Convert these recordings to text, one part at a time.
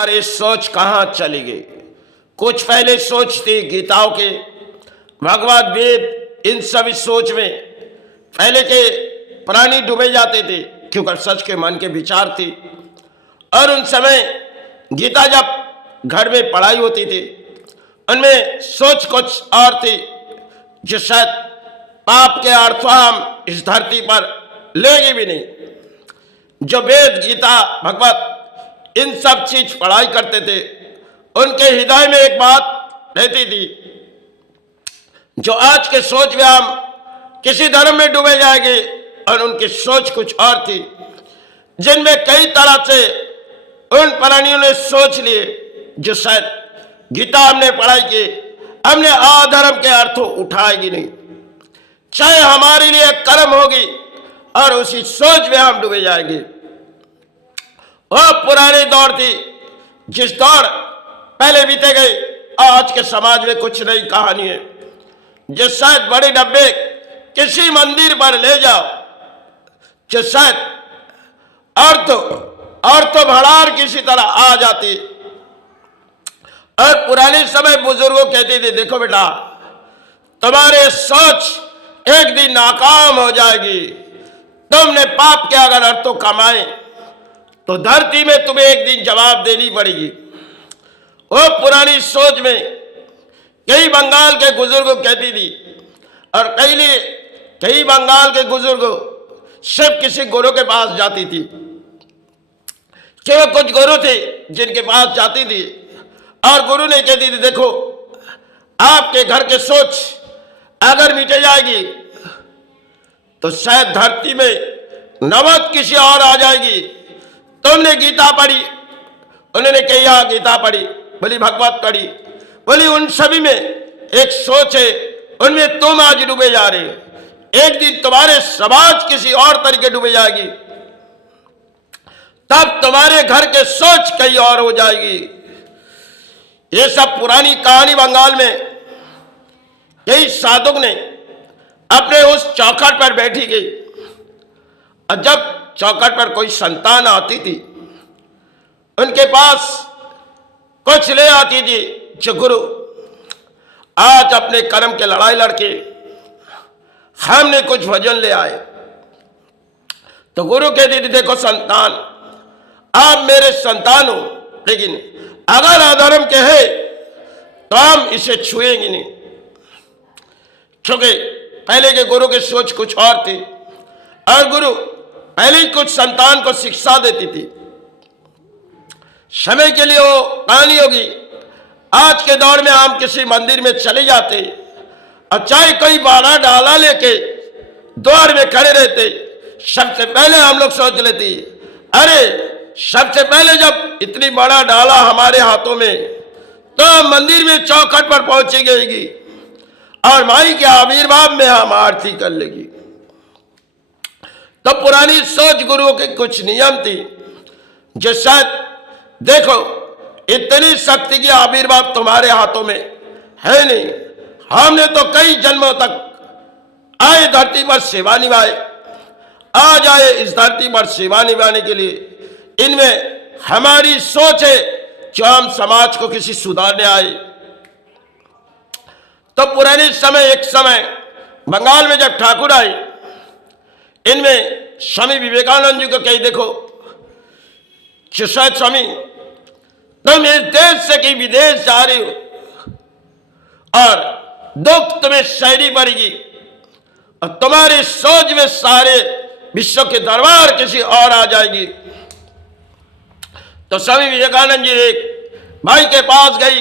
हमारी सोच कहाँ चली गई। कुछ पहले सोच थी गीताओं के, भगवद वेद, इन सभी सोच में पहले के प्राणी डूबे जाते थे क्योंकि सच के मन के विचार थी। और उन समय गीता जब घर में पढ़ाई होती थी उनमें सोच कुछ और थी, जो शायद पाप के अर्थ हम इस धरती पर लेंगे भी नहीं। जो वेद, गीता, भगवत इन सब चीज पढ़ाई करते थे उनके हृदय में एक बात रहती थी, जो आज के सोच में हम किसी धर्म में डूबे जाएंगे, और उनकी सोच कुछ और थी जिनमें कई तरह से उन प्राणियों ने सोच लिए, जो शायद गीता हमने पढ़ाई की, हमने अधर्म के अर्थों उठाएगी नहीं, चाहे हमारे लिए कर्म होगी और उसी सोच में हम डूबे जाएंगे। वह पुराने दौर थी जिस दौर पहले बीते गए। आज के समाज में कुछ नई कहानी है, जो शायद बड़े डब्बे किसी मंदिर पर ले जाओ, जो शायद अर्थ भड़ार किसी तरह आ जाती। और पुराने समय बुजुर्गों कहते थे, देखो बेटा, तुम्हारे सोच एक दिन नाकाम हो जाएगी। तुमने पाप के अगर अर्थों कमाए तो धरती में तुम्हें एक दिन जवाब देनी पड़ेगी। वो पुरानी सोच में कई बंगाल के बुजुर्ग कहती थी, और कई बंगाल के बुजुर्ग सिर्फ किसी गुरु के पास जाती थी। केवल कुछ गुरु थे जिनके पास जाती थी, और गुरु ने कहती थी, देखो आपके घर के सोच अगर मिटे जाएगी तो शायद धरती में नवत किसी और आ जाएगी। तुमने गीता पढ़ी, उन्होंने कही हाँ गीता पढ़ी, बोली भगवत पढ़ी, बोली उन सभी में एक सोच है, उनमें तुम आज डूबे जा रहे हो। एक दिन तुम्हारे समाज किसी और तरीके डूबे जाएगी, तब तुम्हारे घर के सोच कहीं और हो जाएगी। ये सब पुरानी कहानी बंगाल में कई साधुक ने अपने उस चौखट पर बैठी गई, और जब चौखट पर कोई संतान आती थी उनके पास कुछ ले आती थी, जो गुरु आज अपने कर्म के लड़ाई लड़के हमने कुछ भजन ले आए। तो गुरु कहती थी, देखो संतान, आप मेरे संतान हो, लेकिन अगर अधर्म के है तो हम इसे छुएंगे नहीं, क्योंकि पहले के गुरु की सोच कुछ और थी, और गुरु पहले ही कुछ संतान को शिक्षा देती थी। समय के लिए वो कहानी होगी। आज के दौर में हम किसी मंदिर में चले जाते और चाहे कोई बाड़ा डाला लेके द्वार में खड़े रहते, सबसे पहले हम लोग सोच लेते, अरे सबसे पहले जब इतनी बड़ा डाला हमारे हाथों में तो मंदिर में चौखट पर पहुंची गएगी और माई के आविर्भाव में हम आरती कर लेगी। तो पुरानी सोच गुरुओं के कुछ नियम थी, जो शायद देखो इतनी शक्ति की आविर्भाव तुम्हारे हाथों में है नहीं। हमने तो कई जन्मों तक आए धरती पर सेवा निभाए, आज आए इस धरती पर सेवा निभाने के लिए। इनमें हमारी सोच है जो हम समाज को किसी सुधारने आए। तो पुराने समय, एक समय बंगाल में जब ठाकुर आए, इनमें स्वामी विवेकानंद जी को कही, देखो शायद स्वामी तुम इस देश से कहीं विदेश जा रहे हो और दुख तुम्हें सहनी पड़ेगी, और तुम्हारी सोच में सारे विश्व के दरबार किसी और आ जाएगी। तो स्वामी विवेकानंद जी एक भाई के पास गई,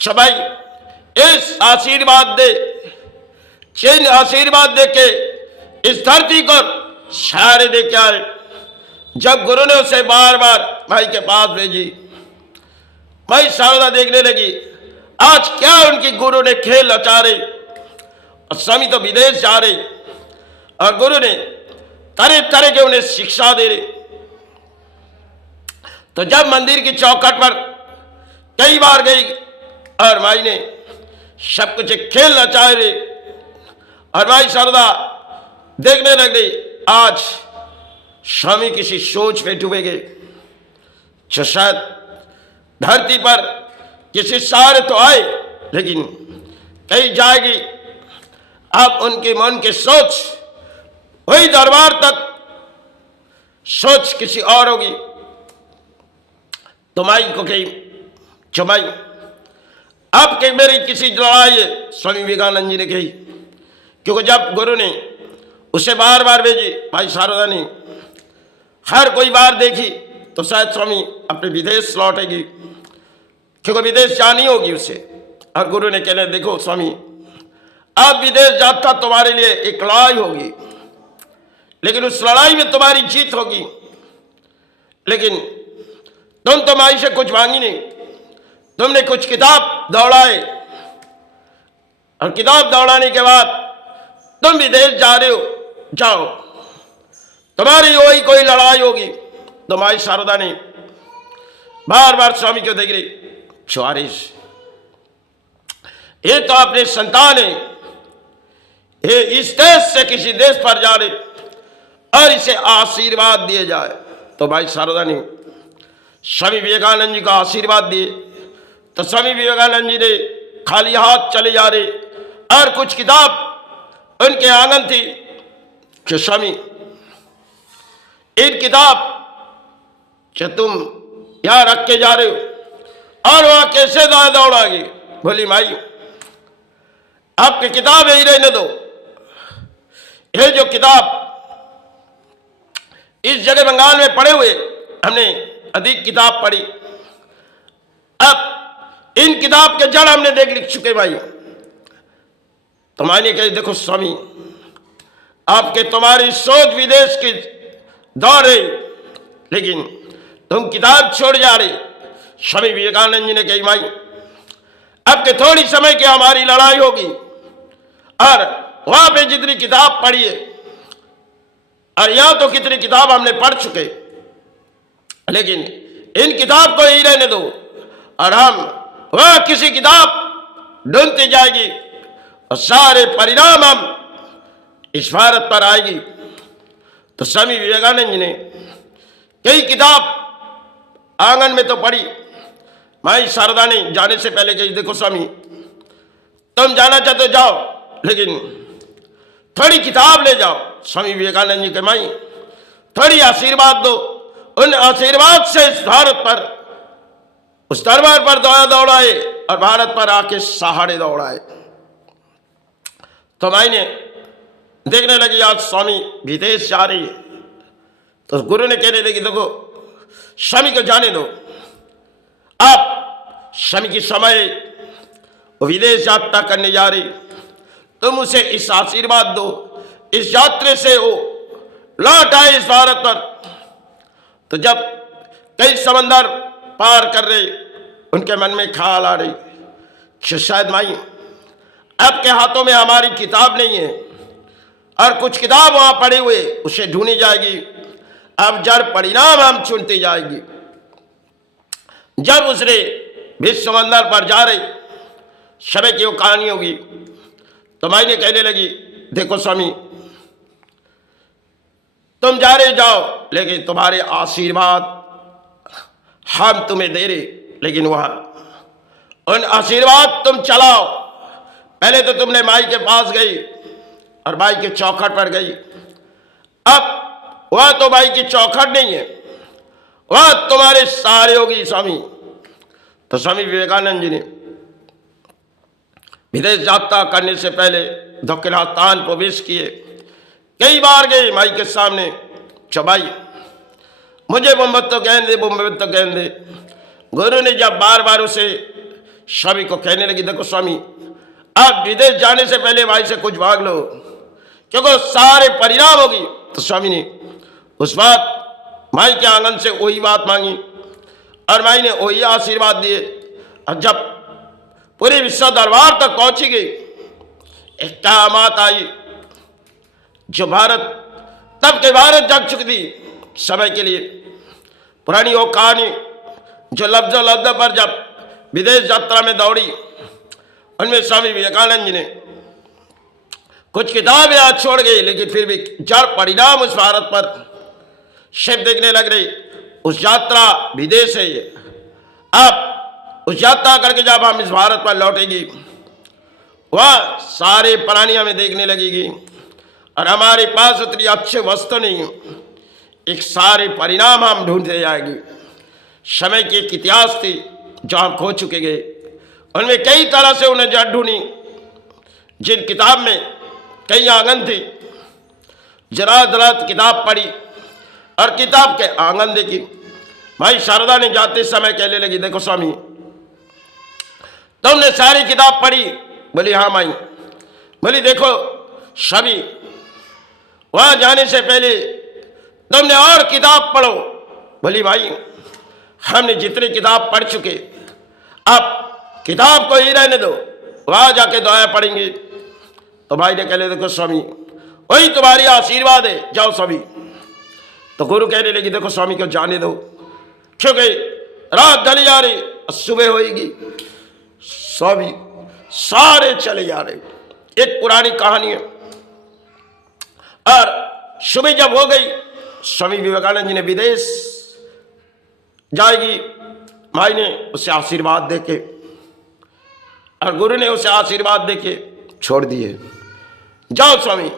भाई इस आशीर्वाद दे, चिन्ह आशीर्वाद दे के इस धरती को सहारे दे के आए। जब गुरु ने उसे बार बार भाई के पास भेजी, भाई शारदा देखने लगी आज क्या उनकी गुरु ने खेल रचा रहे, और स्वामी तो विदेश जा रहे, और गुरु ने तरह तरह के उन्हें शिक्षा दे रहे। तो जब मंदिर की चौखट पर कई बार गई और माई ने सब कुछ खेल रचाए रहे, और माई शारदा देखने लग गई आज स्वामी किसी सोच में डूबे गए। जो शायद धरती पर किसी सहारे तो आए, लेकिन कहीं जाएगी। अब उनके मन की सोच वही दरबार तक, सोच किसी और होगी। तो माई को कही, चमाई अब के मेरी किसी लड़ाई है, स्वामी विवेकानंद जी ने कही। क्योंकि जब गुरु ने उसे बार बार भेजी, भाई शारदा ने हर कोई बार देखी तो शायद स्वामी अपने विदेश लौटेगी, क्योंकि विदेश जानी होगी उसे। और गुरु ने कहने, देखो स्वामी, अब विदेश यात्रा तुम्हारे लिए एक लड़ाई होगी, लेकिन उस लड़ाई में तुम्हारी जीत होगी। लेकिन तुम तो माई से कुछ मांगी नहीं, तुमने कुछ किताब दौड़ाए, और किताब दौड़ाने के बाद तुम विदेश जा रहे हो, जाओ, तुम्हारी वही कोई लड़ाई होगी। तो माई शारदा ने बार बार स्वामी को देख रही, चौवारिश, ये तो अपने संतान है, ये इस देश से किसी देश पर जा रहे और इसे आशीर्वाद दिए जाए। तो भाई शारदा ने स्वामी विवेकानंद जी का आशीर्वाद दिए। तो स्वामी विवेकानंद जी ने खाली हाथ चले जा रहे, और कुछ किताब उनके आंगन थी कि स्वामी, इन किताब जो तुम यहां रख के जा रहे हो, और वहां कैसे दौड़ागी? बोली माई, आपकी किताब यही रहने दो। ये जो किताब इस जगह बंगाल में पड़े हुए, हमने अधिक किताब पढ़ी, अब इन किताब के जड़ हमने देख लिख चुके भाई। तो मायने कही, देखो स्वामी, आपके तुम्हारी सोच विदेश की दौड़ रही, लेकिन तुम किताब छोड़ जा रही। स्वामी विवेकानंद जी ने कही, माई, अब के थोड़ी समय की हमारी लड़ाई होगी, और वहां पे जितनी किताब पढ़ी है, और यहां तो कितनी किताब हमने पढ़ चुके, लेकिन इन किताब को ही रहने दो, और हम वह किसी किताब ढूंढती जाएगी, और सारे परिणाम हम इस भारत पर आएगी। तो स्वामी विवेकानंद जी ने कई किताब आंगन में तो पढ़ी। माई शारदा ने जाने से पहले कही, देखो स्वामी, तुम जाना चाहते हो जाओ, लेकिन थोड़ी किताब ले जाओ। स्वामी विवेकानंद जी के, माई थोड़ी आशीर्वाद दो, उन आशीर्वाद से इस भारत पर, उस दरबार पर दौड़ाए, और भारत पर आके सहारे दौड़ाए। तो माई ने देखने लगी, आज स्वामी विदेश जा रही है। तो गुरु ने कहने लगी, देखो स्वामी को जाने दो, आप स्वामी की समय वो विदेश यात्रा करने जा रही, तुम उसे इस आशीर्वाद दो, इस यात्रा से वो लौट आए इस भारत पर। तो जब कई समंदर पार कर रहे, उनके मन में ख्याल आ रही कि शायद माई, आपके हाथों में हमारी किताब नहीं है, और कुछ किताब वहां पड़े हुए उसे ढूंढी जाएगी, अब जड़ परिणाम हम चुनती जाएगी। जब उसने विश्व समंदर पर जा रही समय की वो कहानी होगी, तो माई ने कहने लगी, देखो स्वामी, तुम जा रहे जाओ, लेकिन तुम्हारे आशीर्वाद हम तुम्हें दे रहे, लेकिन वहां उन आशीर्वाद तुम चलाओ। पहले तो तुमने माई के पास गई और माई के चौखट पर गई, अब वह तो माई की चौखट नहीं है, वह तुम्हारे सहारे होगी स्वामी। तो स्वामी विवेकानंद जी ने विदेश यात्रा करने से पहले दक्षिणास्थान प्रवेश किए, कई बार गए माई के सामने, चबाई मुझे मोहम्मद तो कहने दे, मोहम्मद तो कहने दे। गुरु ने जब बार बार उसे स्वामी को कहने लगी, देखो स्वामी, आप विदेश जाने से पहले माई से कुछ मांग लो, क्योंकि सारे परिणाम होगी। तो स्वामी ने उस बात माई के आंगन से वही बात मांगी, और माई ने वही आशीर्वाद दिए। और जब पूरी विश्व दरबार तक पहुंची गई, एक क़यामत आई, जो भारत, तब के भारत जग चुकी थी समय के लिए। पुरानी वो कहानी जो लफ्ज़ पर जब विदेश यात्रा में दौड़ी, उनमें स्वामी विवेकानंद जी ने कुछ किताबें आज छोड़ गई, लेकिन फिर भी जड़ परिणाम उस भारत पर शिव देखने लग रही। उस यात्रा विदेश है ये। अब उस यात्रा करके जब हम इस भारत पर लौटेगी, वह सारे प्राणी हमें देखने लगेगी और हमारे पास उतनी अच्छे वस्तु नहीं, एक सारे परिणाम हम ढूंढते जाएगी। समय की एक इतिहास थी जो हम खो चुके गए, उनमें कई तरह से उन्हें जड़ ढूंढी। जिन किताब में कई आंगन थी, जरा किताब पढ़ी और किताब के आंगन देखी। भाई शारदा ने जाते समय कहने लगी, देखो स्वामी तुमने सारी किताब पढ़ी? बोली हाँ माई। बोली देखो सभी, वहां जाने से पहले तुमने और किताब पढ़ो। बोली भाई हमने जितनी किताब पढ़ चुके, अब किताब को ही रहने दो, वहां जाके दुआ पढ़ेंगे। तो भाई ने कहले देखो स्वामी वही तुम्हारी आशीर्वाद है, जाओ स्वामी। तो गुरु कहने लगी देखो स्वामी को जाने दो, क्योंकि रात ढली जा रही, सुबह होगी। स्वामी सारे चले जा रहे। एक पुरानी कहानी है। और सुबह जब हो गई, स्वामी विवेकानंद जी ने विदेश जाएगी, माई ने उसे आशीर्वाद देके और गुरु ने उसे आशीर्वाद देके छोड़ दिए, जाओ स्वामी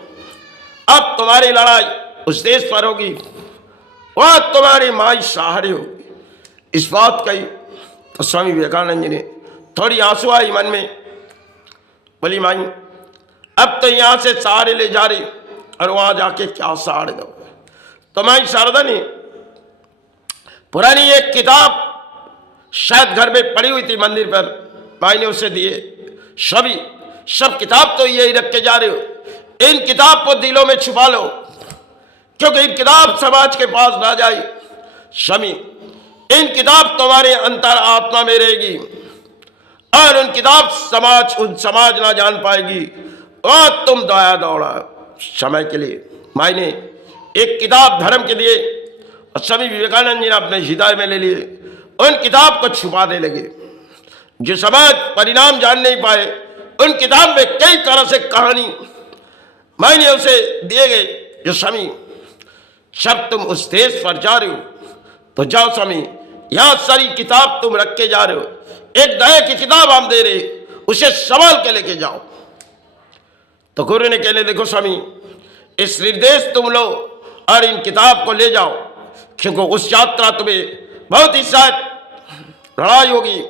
अब तुम्हारी लड़ाई उस देश पर होगी, वह तुम्हारी माई सहारे होगी। इस बात कही तो स्वामी विवेकानंद जी ने थोड़ी आंसू आई मन में। बोली माई अब तो यहां से सहारे ले जा रही और वहां जाके क्या सहारे दो। तो माई शारदा ने पुरानी एक किताब शायद घर में पड़ी हुई थी मंदिर पर, माई ने उसे दिए। सभी सब किताब तो यही रख के जा रहे हो, इन किताब को दिलों में छुपा लो, क्योंकि इन किताब समाज के पास ना जाए। शमी इन किताब तुम्हारे अंतर आत्मा में रहेगी और उन किताब समाज ना जान पाएगी और तुम दया दौड़ा समय के लिए। माई ने एक किताब धर्म के लिए और स्वामी विवेकानंद जी ने अपने हृदय में ले लिए, उन किताब को छुपाने लगे। जो समाज परिणाम जान नहीं पाए, उन किताब में कई तरह से कहानी माई ने उसे दिए गए। जो स्वामी जब तुम उस देश पर जा रहे हो तो जाओ स्वामी, यहां सारी किताब तुम रख के जा रहे हो, एक दया की किताब हम दे रहे, उसे संभाल के लेके जाओ। तो गुरु ने कहले देखो स्वामी इस निर्देश तुम लो और इन किताब को ले जाओ, क्योंकि उस यात्रा तुम्हें बहुत ही शायद लड़ाई होगी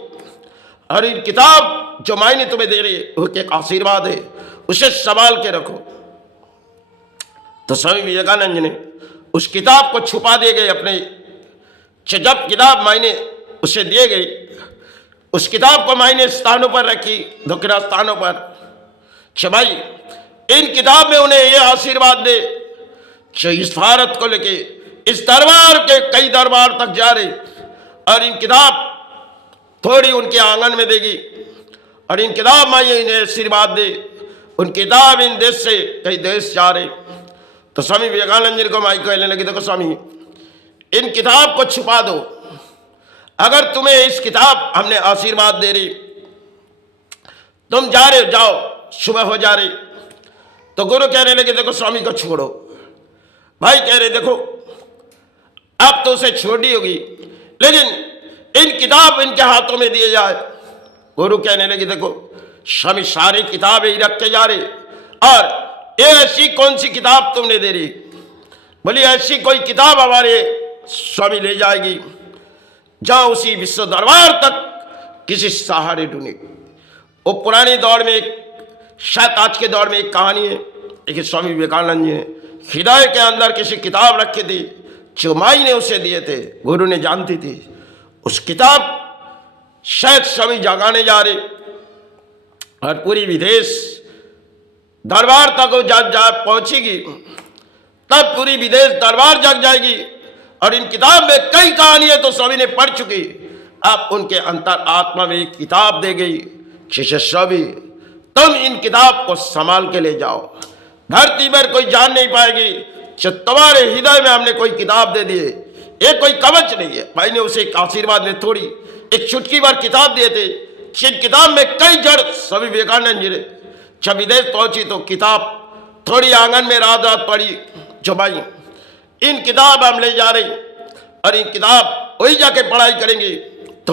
और इन किताब जो मायने तुम्हें दे रही है वो एक आशीर्वाद है, उसे संभाल के रखो। तो स्वामी विवेकानंद जी ने उस किताब को छुपा दिए गए अपने, जब किताब मायने उसे दिए गई, उस किताब को मायने स्थानों पर रखी, धुकरा स्थानों पर। भाई इन किताब में उन्हें यह आशीर्वाद दे कि इस भारत को लेके इस दरबार के कई दरबार तक जा रहे, और इन किताब थोड़ी उनके आंगन में देगी और इन किताब माई इन्हें आशीर्वाद दे, उन किताब इन देश से कई देश जा रहे। तो स्वामी विवेकानंद जी को माई कहने लगी देखो स्वामी इन किताब को छुपा दो, अगर तुम्हें इस किताब हमने आशीर्वाद दे रही, तुम जा रहे हो जाओ, सुबह हो जा रही। तो गुरु कहने लगे देखो स्वामी को छोड़ो। भाई कह रहे देखो अब तो उसे छोड़ी होगी, लेकिन इन किताब इनके हाथों में दिए जाए। गुरु कहने लगे देखो स्वामी सारी किताबें ही रख के जा रहे, और ये ऐसी कौन सी किताब तुमने दे रही? बोली ऐसी कोई किताब हमारे स्वामी ले जाएगी जहां उसी विश्व दरबार तक किसी सहारे ढूंढे। वो पुराने दौर में एक, शायद आज के दौर में एक कहानी है, लेकिन स्वामी विवेकानंद जी ने हृदय के अंदर किसी किताब रखी थी जो माई ने उसे दिए थे, गुरु ने जानती थी। उस किताब शायद स्वामी जगाने जा रहे और पूरी विदेश दरबार तक वो जब पहुंचेगी तब पूरी विदेश दरबार जग जाएगी, और इन किताब में कई कहानियां तो स्वामी ने पढ़ चुकी। अब उनके अंतर आत्मा में एक किताब दे गई, शिष्य स्वामी तुम इन किताब को संभाल के ले जाओ, धरती पर कोई जान नहीं पाएगी कि तुम्हारे हृदय में हमने कोई किताब दे दिए। ये कोई कवच नहीं है। भाई ने उसे एक आशीर्वाद में थोड़ी एक चुटकी भर किताब दिए थे, जिन किताब में कई जड़। स्वामी विवेकानंद जी ने जब विदेश पहुंची तो किताब थोड़ी आंगन में रात रात पड़ी, जो भाई इन किताब हम ले जा रही, और ये किताब वही जाके पढ़ाई करेंगे